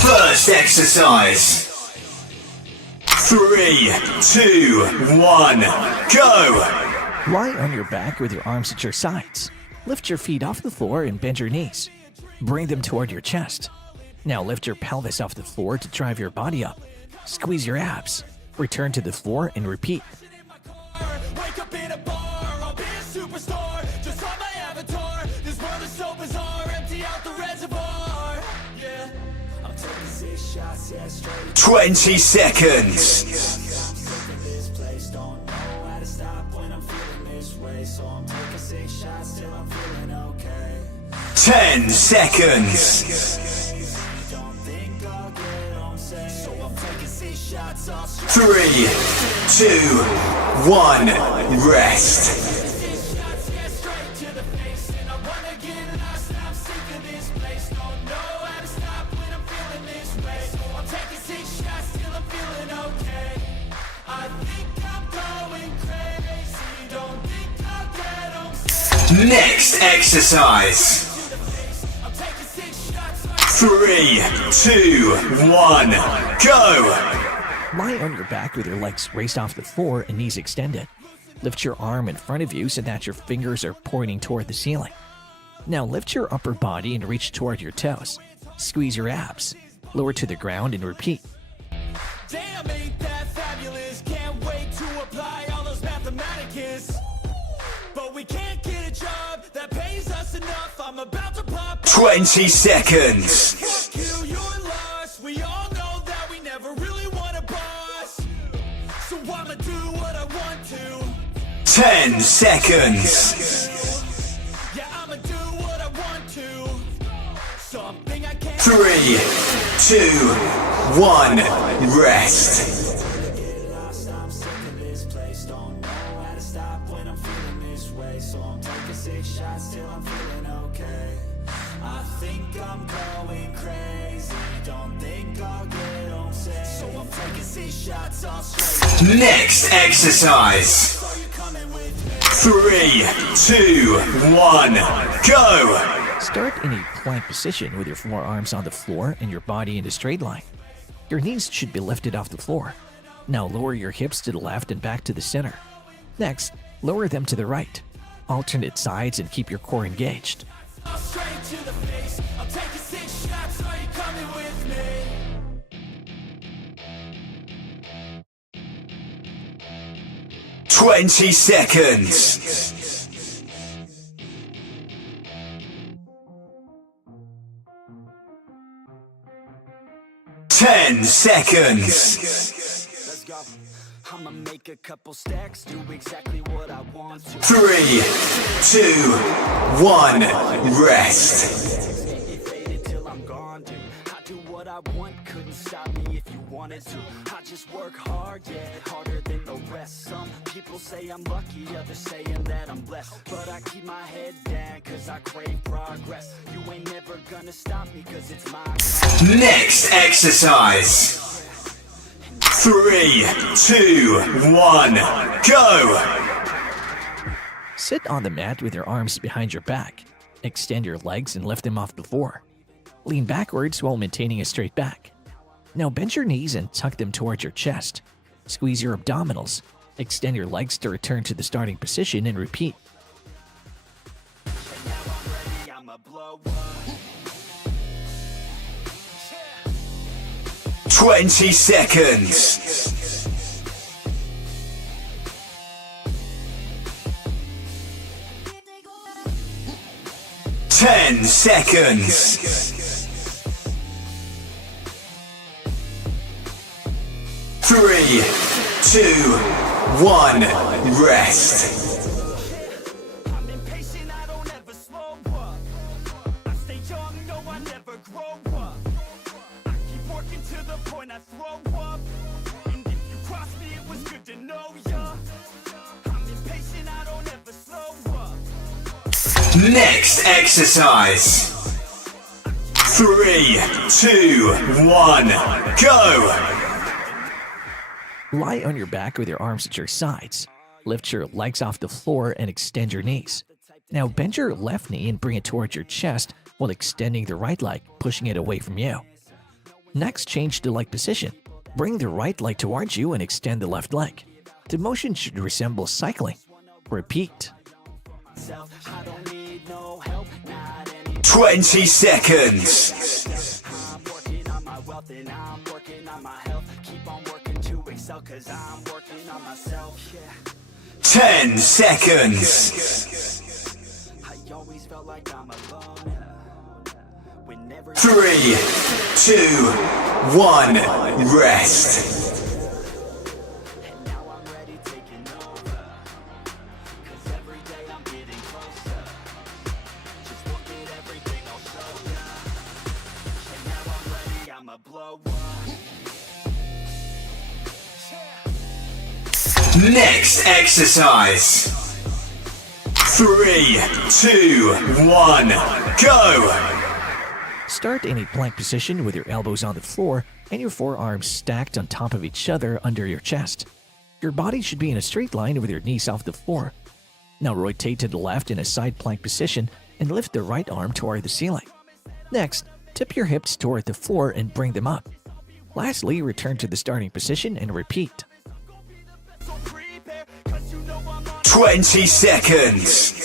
First exercise. 3, 2, 1, go! Lie on your back with your arms at your sides. Lift your feet off the floor and bend your knees. Bring them toward your chest. Now lift your pelvis off the floor to drive your body up. Squeeze your abs. Return to the floor and repeat. Wake up in a bar, I'll be a superstar. Just on my avatar. This world is so bizarre. Empty out the reservoir. Yeah, I'm taking 6 shots, yeah, straight. 20 seconds. This place don't know how to stop when I'm feeling this way. So I'm taking 6 shots till I'm feeling okay. 10 seconds. Don't think I'll get on safe. So I'm taking 6 shots all 3, 2, 1, rest. Next exercise. 3, 2, 1, go! Lie on your back with your legs raised off the floor and knees extended. Lift your arm in front of you so that your fingers are pointing toward the ceiling. Now lift your upper body and reach toward your toes. Squeeze your abs. Lower to the ground and repeat. Damn, ain't that fabulous? Can't wait to apply all those mathematicus. But we can't get a job that pays us enough. I'm about to pop 20 seconds. Fuck you, you're lost. We all know that we never really want a boss. So I'ma do what I want to. 10 seconds. Yeah, I'ma do what I want to. Something I can't 3, 2, 1, rest. I'm sick of this place. Don't know how to stop when I'm feeling this way. So I'm taking 6 shots till I'm feeling okay. I think I'm going crazy. Don't think I'll get on safe. So I'm taking 6 shots all straight. Next exercise. So you coming with me? 3, 2, 1, go! Start in a plank position with your forearms on the floor and your body in a straight line. Your knees should be lifted off the floor. Now lower your hips to the left and back to the center. Next, lower them to the right. Alternate sides and keep your core engaged. Straight to the face. I'm taking 6 shots. Are you coming with me? 20 seconds. 10 seconds. Let's go. I'ma make a couple stacks, do exactly what I want to. 3, 2, 1, rest. Get faded till I'm gone, dude. I do what I want, couldn't stop me if you wanted to. I just work hard, yeah, harder than the rest. Some people say I'm lucky, others saying that I'm blessed. But I keep my head down, cause I crave progress. You ain't never gonna stop me, cause it's my grind. Next exercise. 3, 2, 1, go! Sit on the mat with your arms behind your back. Extend your legs and lift them off the floor. Lean backwards while maintaining a straight back. Now bend your knees and tuck them towards your chest. Squeeze your abdominals. Extend your legs to return to the starting position and repeat. Now I'm ready, I'ma blow up. 20 seconds. 10 seconds. 3, 2, 1, rest. I'm impatient, I don't ever slow up. I stay young, no, I never grow up. I keep working to the point I throw up. And if you cross me, it was good to know ya. I'm impatient, I don't ever slow up. Next exercise. 3, 2, 1, go! Lie on your back with your arms at your sides. Lift your legs off the floor and extend your knees. Now bend your left knee and bring it towards your chest while extending the right leg, pushing it away from you. Next, change the leg position. Bring the right leg towards you and extend the left leg. The motion should resemble cycling. Repeat. 20 seconds. 10 seconds. 3, 2, 1, rest. Next exercise. 3, 2, 1, go! Start in a plank position with your elbows on the floor and your forearms stacked on top of each other under your chest. Your body should be in a straight line with your knees off the floor. Now rotate to the left in a side plank position and lift the right arm toward the ceiling. Next, tip your hips toward the floor and bring them up. Lastly, return to the starting position and repeat. 20 seconds.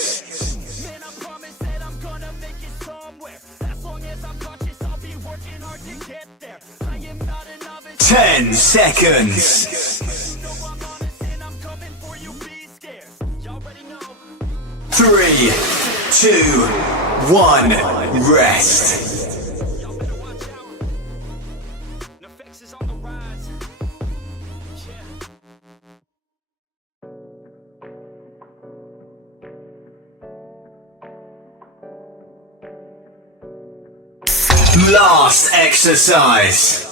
10 seconds. 3, 2, 1, rest. Last exercise.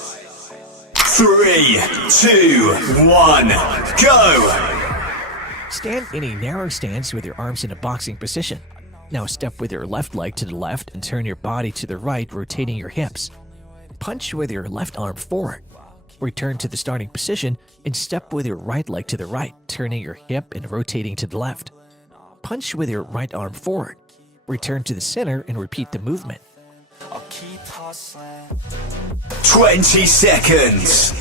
3, 2, 1, go! Stand in a narrow stance with your arms in a boxing position. Now step with your left leg to the left and turn your body to the right, rotating your hips. Punch with your left arm forward. Return to the starting position and step with your right leg to the right, turning your hip and rotating to the left. Punch with your right arm forward. Return to the center and repeat the movement. 20 seconds.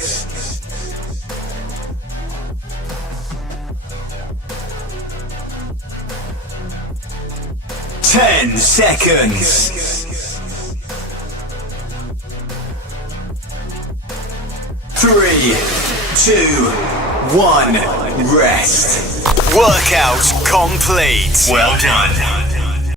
10 seconds. 3, 2, 1, rest. Workout complete. Well done.